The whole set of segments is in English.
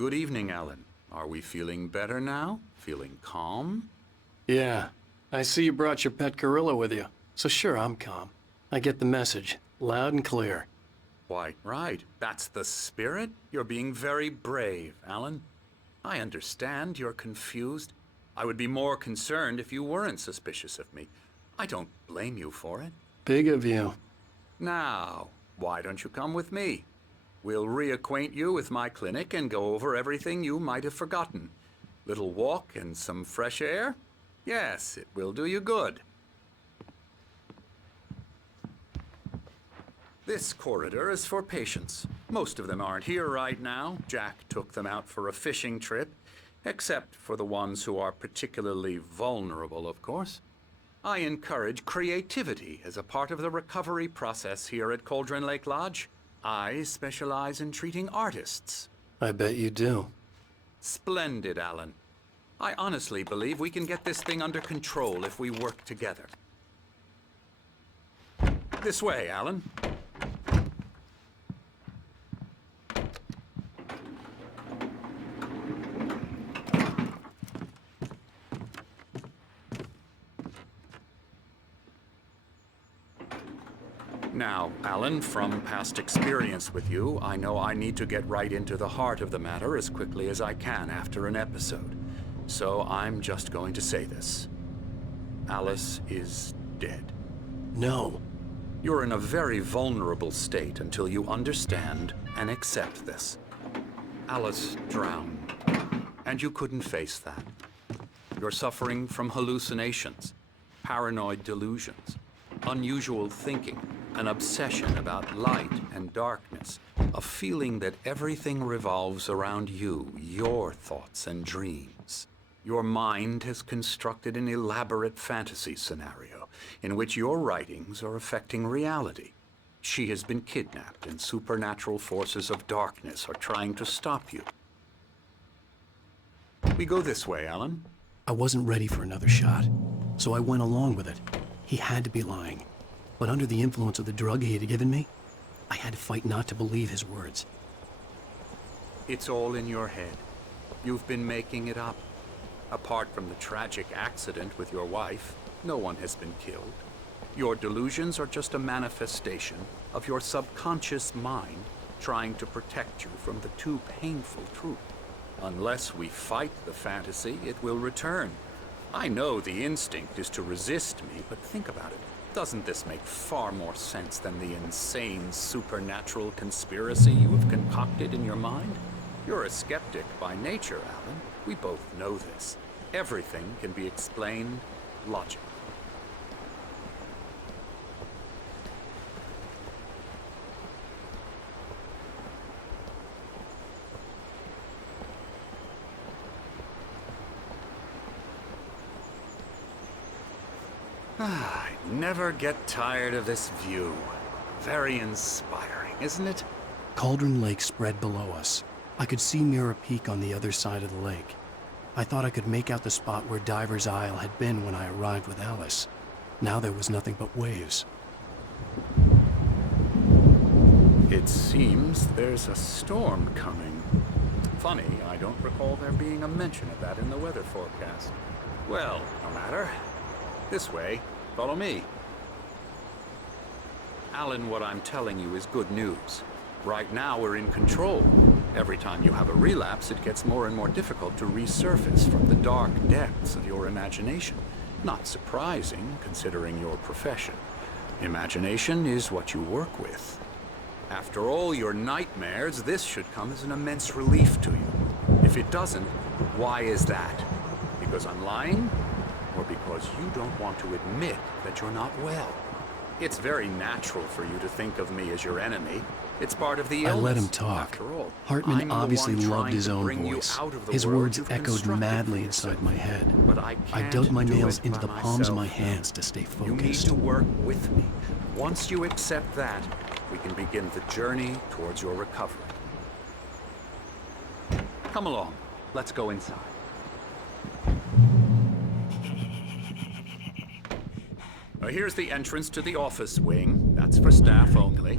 Good evening, Alan. Are we feeling better now? Feeling calm? Yeah. I see you brought your pet gorilla with you. So sure, I'm calm. I get the message. Loud and clear. Quite right. That's the spirit. You're being very brave, Alan. I understand you're confused. I would be more concerned if you weren't suspicious of me. I don't blame you for it. Big of you. Now, why don't you come with me? We'll reacquaint you with my clinic and go over everything you might have forgotten. Little walk and some fresh air? Yes, it will do you good. This corridor is for patients. Most of them aren't here right now. Jack took them out for a fishing trip, except for the ones who are particularly vulnerable, of course. I encourage creativity as a part of the recovery process here at Cauldron Lake Lodge. I specialize in treating artists. I bet you do. Splendid, Alan. I honestly believe we can get this thing under control if we work together. This way, Alan. Now, Alan, from past experience with you, I know I need to get right into the heart of the matter as quickly as I can after an episode. So I'm just going to say this. Alice is dead. No. You're in a very vulnerable state until you understand and accept this. Alice drowned, and you couldn't face that. You're suffering from hallucinations, paranoid delusions, unusual thinking, an obsession about light and darkness, a feeling that everything revolves around you, your thoughts and dreams. Your mind has constructed an elaborate fantasy scenario in which your writings are affecting reality. She has been kidnapped and supernatural forces of darkness are trying to stop you. We go this way, Alan. I wasn't ready for another shot, so I went along with it. He had to be lying. But under the influence of the drug he had given me, I had to fight not to believe his words. It's all in your head. You've been making it up. Apart from the tragic accident with your wife, no one has been killed. Your delusions are just a manifestation of your subconscious mind trying to protect you from the too painful truth. Unless we fight the fantasy, it will return. I know the instinct is to resist me, but think about it. Doesn't this make far more sense than the insane supernatural conspiracy you have concocted in your mind? You're a skeptic by nature, Alan. We both know this. Everything can be explained logically. I never get tired of this view. Very inspiring, isn't it? Cauldron Lake spread below us. I could see Mirror Peak on the other side of the lake. I thought I could make out the spot where Diver's Isle had been when I arrived with Alice. Now there was nothing but waves. It seems there's a storm coming. Funny, I don't recall there being a mention of that in the weather forecast. Well, no matter. This way. Follow me. Alan, what I'm telling you is good news. Right now, we're in control. Every time you have a relapse, it gets more and more difficult to resurface from the dark depths of your imagination. Not surprising, considering your profession. Imagination is what you work with. After all your nightmares, this should come as an immense relief to you. If it doesn't, why is that? Because I'm lying? Or because you don't want to admit that you're not well? It's very natural for you to think of me as your enemy. It's part of the illness. I let him talk. After all, Hartman I'm obviously the one loved trying his to own bring you voice. out of the His world words you've echoed constructed madly for inside yourself. my head. But I dug can't my do nails it into by the palms of my myself. hands to stay You need focused. to work with me. Once you accept that, we can begin the journey towards your recovery. Come along. Let's go inside. Here's the entrance to the office wing. That's for staff only.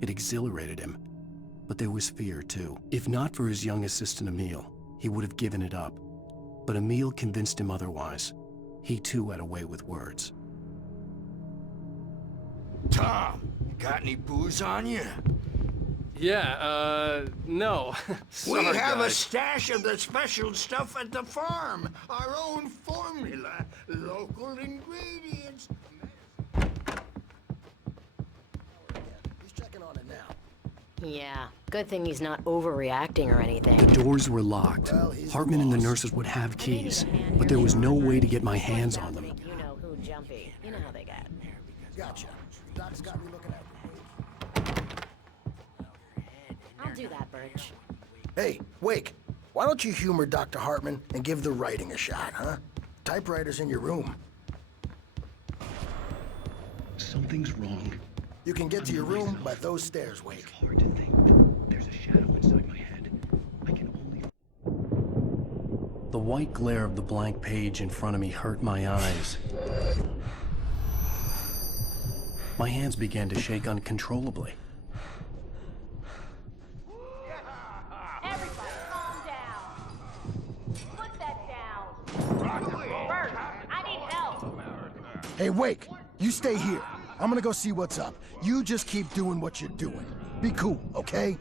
It exhilarated him. But there was fear, too. If not for his young assistant Emil, he would have given it up. But Emil convinced him otherwise. He too had a way with words. Tom, got any booze on you? Yeah, no. Sorry, We have a guys. stash of the special stuff at the farm. Our own formula, local ingredients. He's checking on it now. Yeah, good thing he's not overreacting or anything. The doors were locked. Well, he's Hartman and the lost. nurses would have keys, but there was no way to get my hands on them. You know who, Jumpy. You know how they get. Gotcha. Doc's got me looking at you. I'll do that, Birch. Hey, Wake, why don't you humor Dr. Hartman and give the writing a shot, huh? Typewriter's in your room. Something's wrong. You can get to your room by those stairs, Wake. Hard to think, but there's a shadow inside my head. I can only... The white glare of the blank page in front of me hurt my eyes. My hands began to shake uncontrollably. Everybody, calm down. Put that down. Bert, I need help. Hey, Wake, you stay here. I'm gonna go see what's up. You just keep doing what you're doing. Be cool, okay?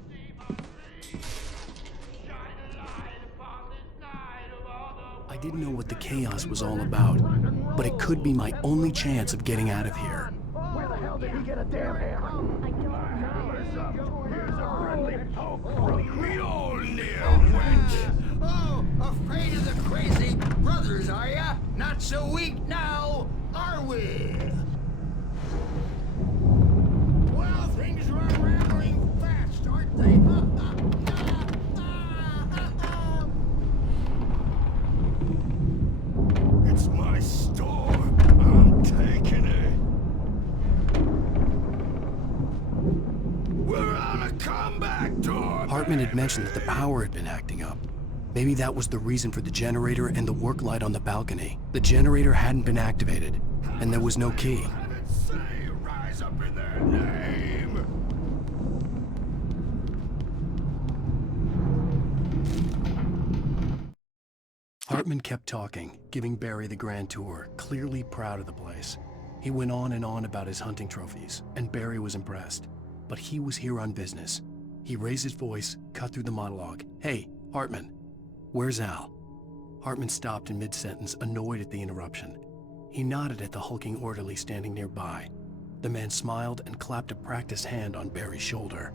I didn't know what the chaos was all about, but it could be my only chance of getting out of here. Where the hell did he get a damn hammer? We all near went. Oh, afraid of the crazy brothers, are ya? Not so weak now, are we? Well, things are unraveling fast, aren't they? It's my store. I'm taking it. We're on a comeback tour. Hartman had mentioned that the power had been acting up. Maybe that was the reason for the generator and the work light on the balcony. The generator hadn't been activated, and there was no key. Have it say, rise up in their name. Hartman kept talking, giving Barry the grand tour, clearly proud of the place. He went on and on about his hunting trophies, and Barry was impressed. But he was here on business. He raised his voice, cut through the monologue. Hey, Hartman, where's Al? Hartman stopped in mid-sentence, annoyed at the interruption. He nodded at the hulking orderly standing nearby. The man smiled and clapped a practiced hand on Barry's shoulder.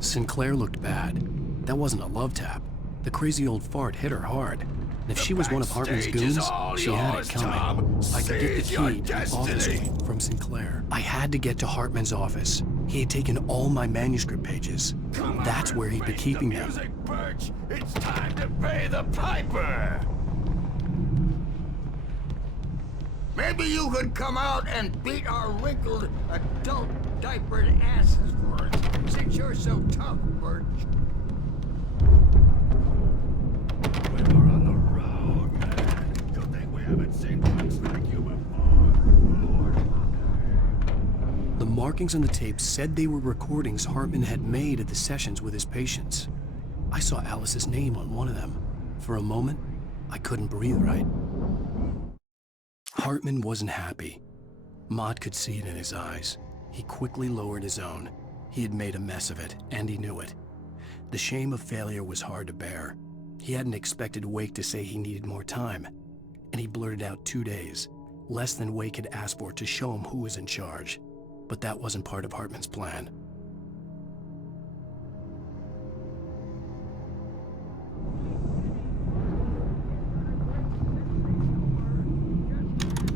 Sinclair looked bad. That wasn't a love tap. The crazy old fart hit her hard. And if she was one of Hartman's backstage is goons, all she had yours, it coming. Tom. I could get the Seize your key to the office destiny. from Sinclair. I had to get to Hartman's office. He had taken all my manuscript pages. Come That's on, where he'd be face keeping the them. music, Birch. It's time to pay the piper. Maybe you could come out and beat our wrinkled, adult diapered asses for us, since you're so tough, Birch. We were on the road, man. You think we haven't seen punks like you before? The markings on the tape said they were recordings Hartman had made at the sessions with his patients. I saw Alice's name on one of them. For a moment, I couldn't breathe right. Hartman wasn't happy. Maude could see it in his eyes. He quickly lowered his own. He had made a mess of it, and he knew it. The shame of failure was hard to bear. He hadn't expected Wake to say he needed more time, and he blurted out 2 days, less than Wake had asked for to show him who was in charge. But that wasn't part of Hartman's plan.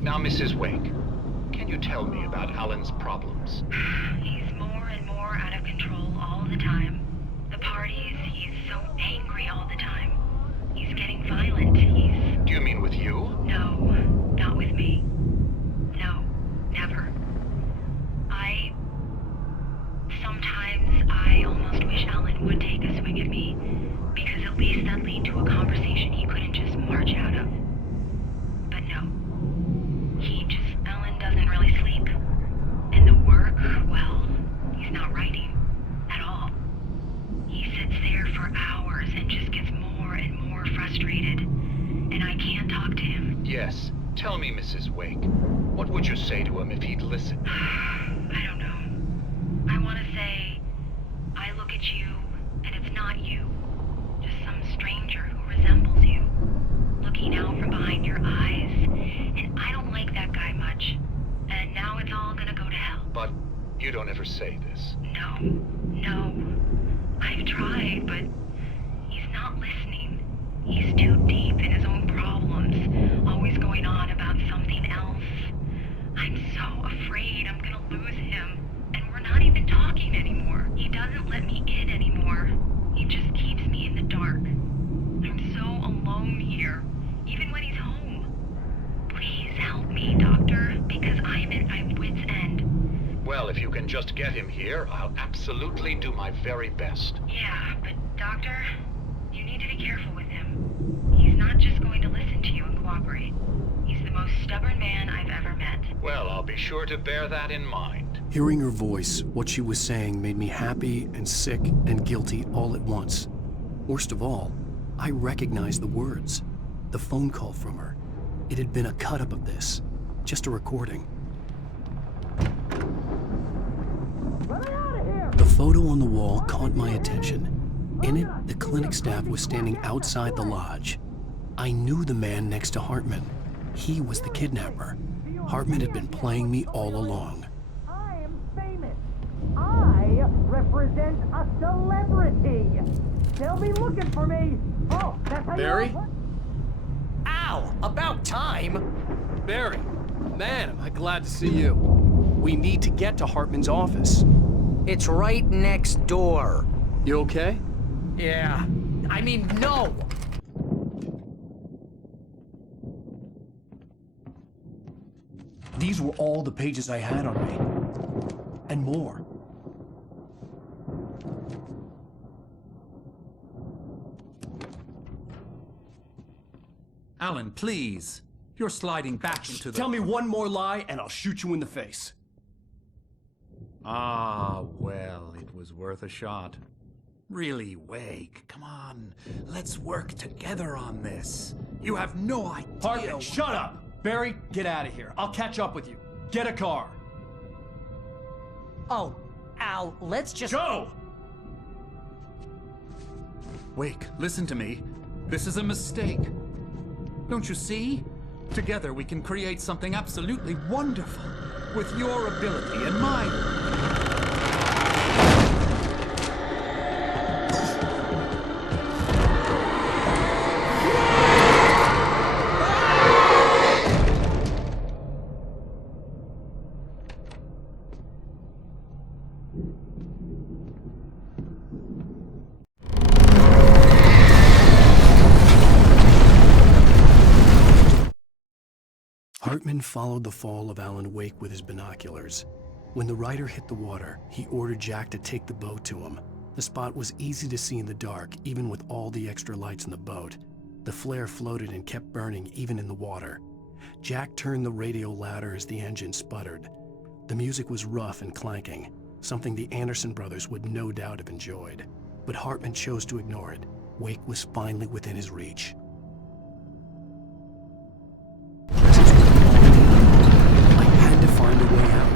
Now, Mrs. Wake, can you tell me about Alan's problems? He's more and more out of control all the time. The parties, he's so angry all the time. He's getting violent. Do you mean with you? No, not with me. No, never. Sometimes I almost wish Alan would take a swing at me, because at least that'd lead to a conversation he couldn't just march out of. But no. Alan doesn't really sleep. And the work, well, he's not writing at all. He sits there for hours and just gets more and more frustrated. And I can't talk to him. Yes. Tell me, Mrs. Wake. What would you say to him if he'd listen? I don't know. I want to say, I look at you, and it's not you. Just some stranger who resembles you. Looking out from behind your eyes. And I don't like that guy much. And now it's all gonna go to hell. But you don't ever say this. No. I've tried, but he's not listening. He's too deep in his own problems, always going on about something else. I'm so afraid I'm gonna lose him, and we're not even talking anymore. He doesn't let me in anymore. He just keeps me in the dark. I'm so alone here, even when he's home. Please help me, Doctor, because I'm at my wit's end. Well, if you can just get him here, I'll absolutely do my very best. Yeah, but Doctor, you need to be careful with him. He's not just going to listen to you and cooperate. He's the most stubborn man I've ever met. Well, I'll be sure to bear that in mind. Hearing her voice, what she was saying made me happy and sick and guilty all at once. Worst of all, I recognized the words. The phone call from her. It had been a cut-up of this. Just a recording. The photo on the wall caught my attention. In it, the clinic staff was standing outside the lodge. I knew the man next to Hartman. He was the kidnapper. Hartman had been playing me all along. I am famous. I represent a celebrity. They'll be looking for me. Oh, that's how Barry? you... Ow! About time! Barry, man, am I glad to see you. We need to get to Hartman's office. It's right next door. You okay? Yeah. I mean, no! These were all the pages I had on me. And more. Alan, please. You're sliding back into the... Tell me one more lie and I'll shoot you in the face. Ah, well, it was worth a shot. Really, Wake, come on. Let's work together on this. You have no idea... Hartman, shut up! Barry, get out of here. I'll catch up with you. Get a car. Oh, Al, let's just... Go! Wake, listen to me. This is a mistake. Don't you see? Together we can create something absolutely wonderful. With your ability and mine. Hartman followed the fall of Alan Wake with his binoculars. When the rider hit the water, he ordered Jack to take the boat to him. The spot was easy to see in the dark, even with all the extra lights in the boat. The flare floated and kept burning even in the water. Jack turned the radio louder as the engine sputtered. The music was rough and clanking, something the Anderson brothers would no doubt have enjoyed. But Hartman chose to ignore it. Wake was finally within his reach. I had to find a way out.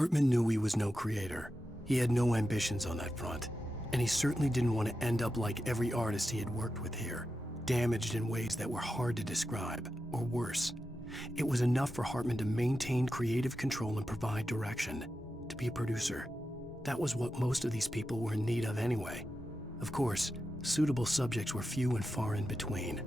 Hartman knew he was no creator. He had no ambitions on that front, and he certainly didn't want to end up like every artist he had worked with here, damaged in ways that were hard to describe, or worse. It was enough for Hartman to maintain creative control and provide direction, to be a producer. That was what most of these people were in need of anyway. Of course, suitable subjects were few and far in between.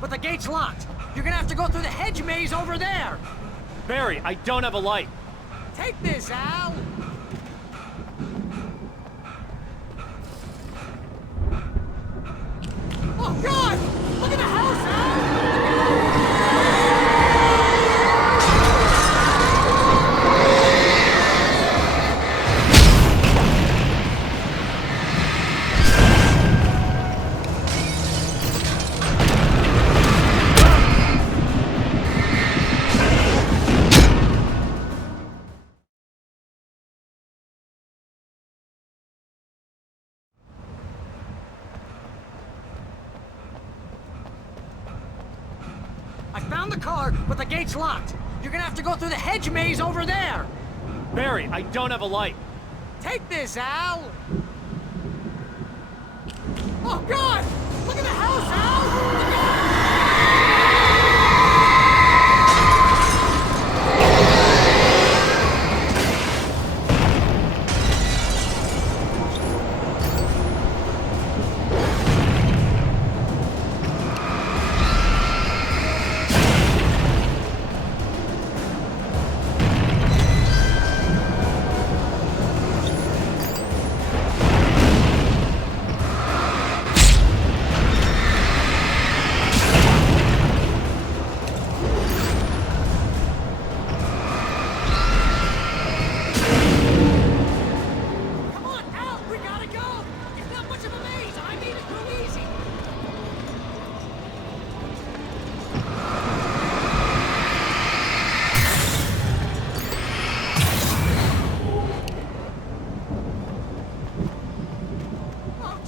but the gate's locked. You're gonna have to go through the hedge maze over there. Barry, I don't have a light. Take this, Al. Oh, God! Look at the house, Al! I found the car, but the gate's locked. You're gonna have to go through the hedge maze over there. Barry, I don't have a light. Take this, Al. Oh, God! Look at the house, Al! Look at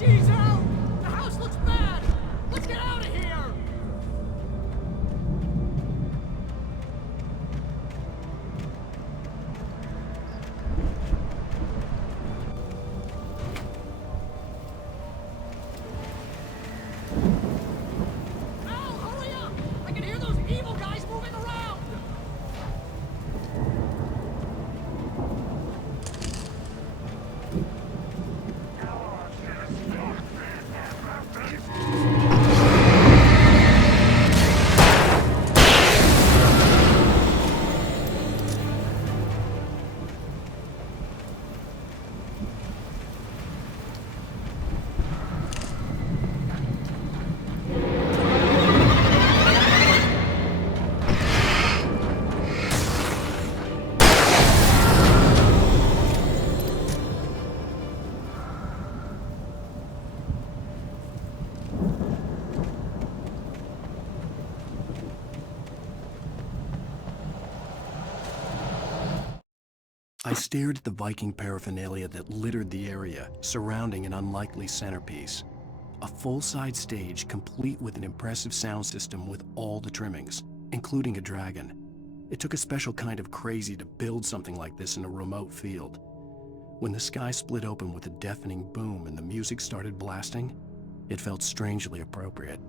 Jeez, Al! The house looks bad! Let's get out of here! Al, hurry up! I can hear those evil guys moving around! I stared at the Viking paraphernalia that littered the area, surrounding an unlikely centerpiece. A full-size stage complete with an impressive sound system with all the trimmings, including a dragon. It took a special kind of crazy to build something like this in a remote field. When the sky split open with a deafening boom and the music started blasting, it felt strangely appropriate.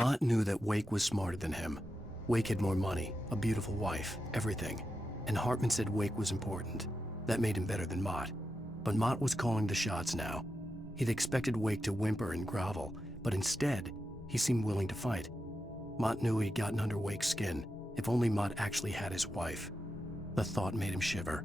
Mott knew that Wake was smarter than him. Wake had more money, a beautiful wife, everything. And Hartman said Wake was important. That made him better than Mott. But Mott was calling the shots now. He'd expected Wake to whimper and grovel, but instead, he seemed willing to fight. Mott knew he'd gotten under Wake's skin. If only Mott actually had his wife. The thought made him shiver.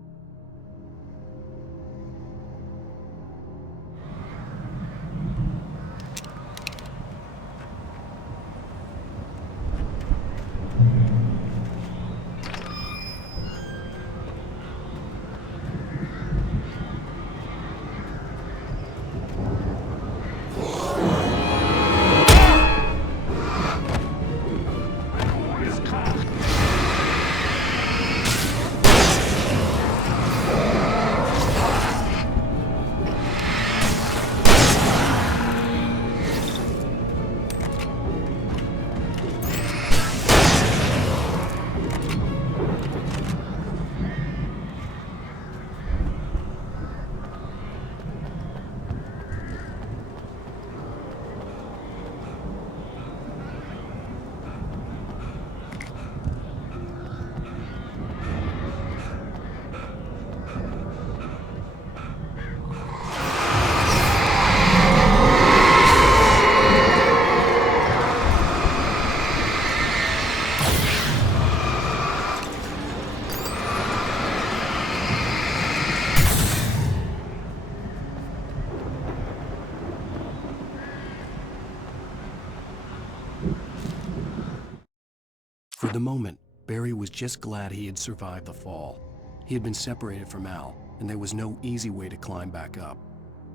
For the moment, Barry was just glad he had survived the fall. He had been separated from Al, and there was no easy way to climb back up.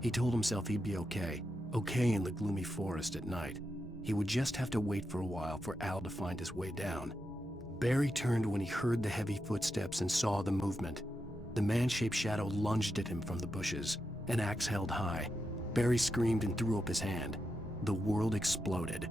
He told himself he'd be okay in the gloomy forest at night. He would just have to wait for a while for Al to find his way down. Barry turned when he heard the heavy footsteps and saw the movement. The man-shaped shadow lunged at him from the bushes, an axe held high. Barry screamed and threw up his hand. The world exploded.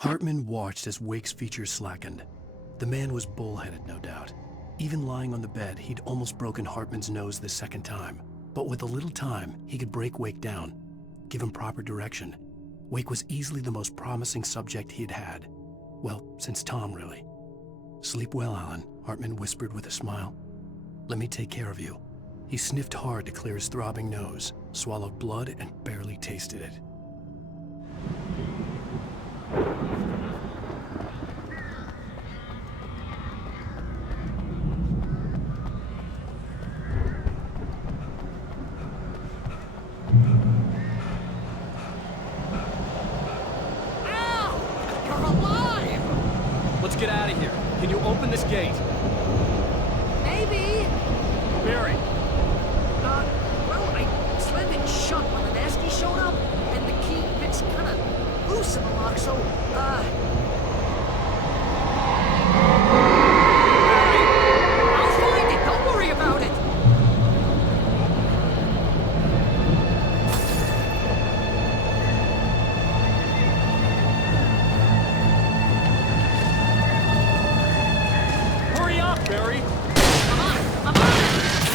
Hartman watched as Wake's features slackened. The man was bullheaded, no doubt. Even lying on the bed, he'd almost broken Hartman's nose the second time. But with a little time, he could break Wake down, give him proper direction. Wake was easily the most promising subject he'd had. Well, since Tom, really. "Sleep well, Alan," Hartman whispered with a smile. "Let me take care of you." He sniffed hard to clear his throbbing nose, swallowed blood, and barely tasted it. get out of here. Can you open this gate? Maybe. Barry, Well, I slammed it shut when the nasty showed up, and the key fits kind of loose in the lock, so, I'll find it. Don't worry about it. hurry up, Barry. I'm on it.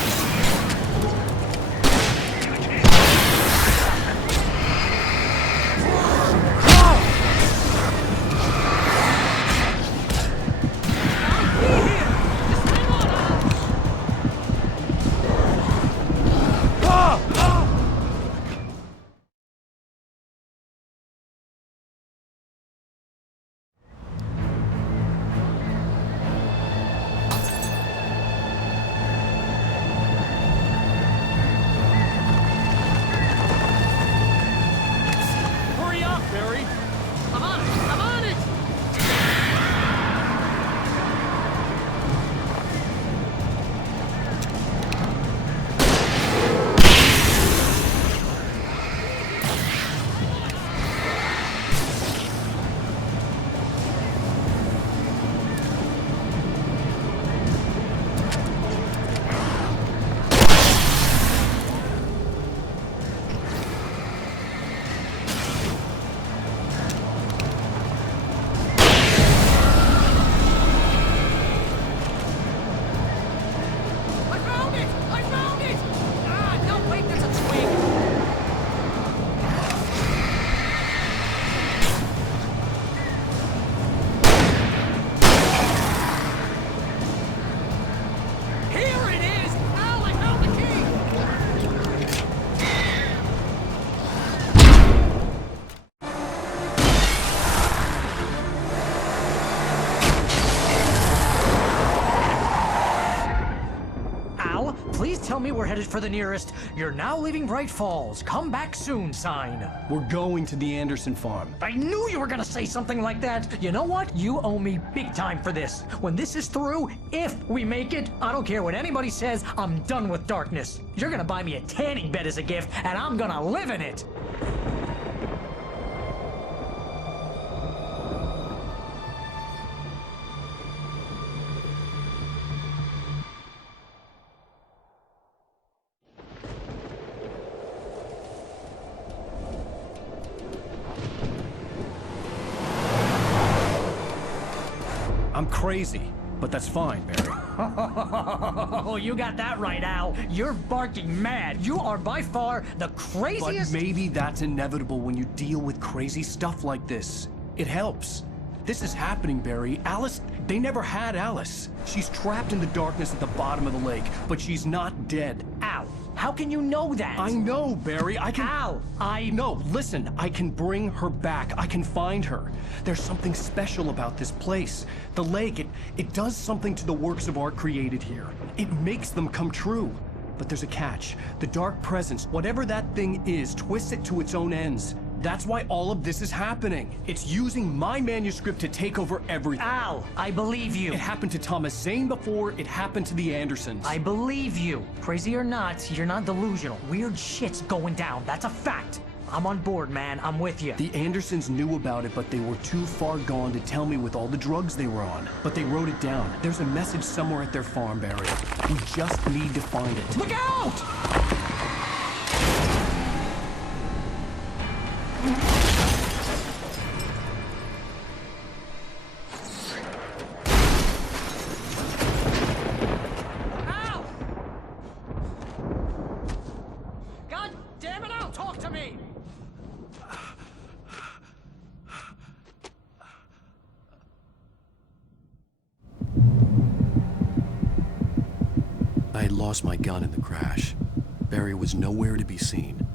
Hurry up, Barry. I'm on it. I'm on it. I found it! I found it! Ah, no, wait, there's a twig. Here it is! Al, I found the key! Al, please tell me we're headed for the nearest "You're now leaving Bright Falls. Come back soon" sign. We're going to the Anderson farm. I knew you were gonna say something like that. You know what? You owe me big time for this. When this is through, if we make it, I don't care what anybody says, I'm done with darkness. You're gonna buy me a tanning bed as a gift, and I'm gonna live in it. I'm crazy, but that's fine, Barry. Oh, you got that right, Al. You're barking mad. You are by far the But craziest. maybe that's inevitable when you deal with crazy stuff like this. It helps. This is happening, Barry. Alice, they never had Alice. She's trapped in the darkness at the bottom of the lake, but she's not dead. Al, how can you know that? I know, Barry. I can... Al, No, listen. I can bring her back. I can find her. There's something special about this place. The lake, it does something to the works of art created here. It makes them come true. But there's a catch. The dark presence, whatever that thing is, twists it to its own ends. That's why all of this is happening. It's using my manuscript to take over everything. Al, I believe you. It happened to Thomas Zane before, it happened to the Andersons. I believe you. Crazy or not, you're not delusional. Weird shit's going down. That's a fact. I'm on board, man. I'm with you. The Andersons knew about it, but they were too far gone to tell me with all the drugs they were on. But they wrote it down. There's a message somewhere at their farm, Barry. We just need to find it. Look out! Al! God damn it, Al, talk to me! I had lost my gun in the crash. Barry was nowhere to be seen.